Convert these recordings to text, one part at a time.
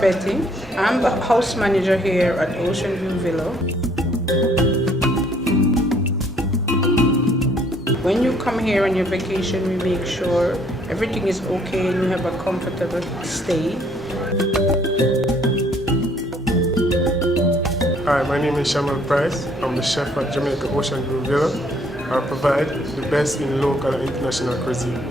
Betty. I'm the house manager here at Ocean View Villa. When you come here on your vacation, we make sure everything is okay and you have a comfortable stay. Hi, my name is Shamal Price. I'm the chef at Jamaica Ocean View Villa. I provide the best in local and international cuisine.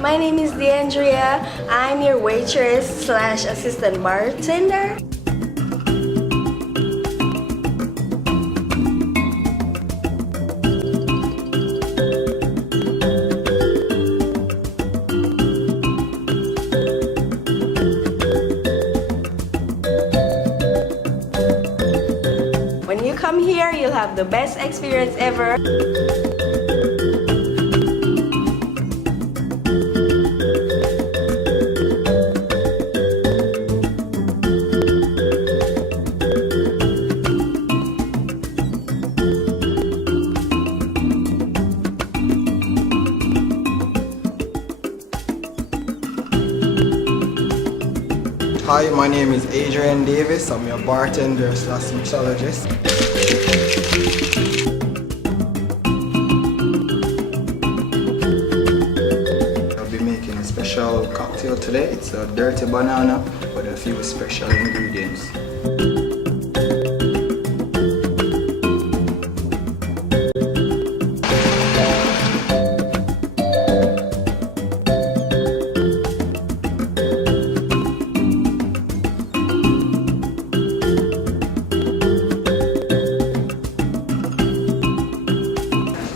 My name is DeAndrea. I'm your waitress slash assistant bartender. When you come here, you'll have the best experience ever. Hi, my name is Adrian Davis. I'm your bartender slash mixologist. I'll be making a special cocktail today. It's a dirty banana with a few special ingredients.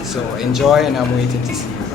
So enjoy, and I'm waiting to see you.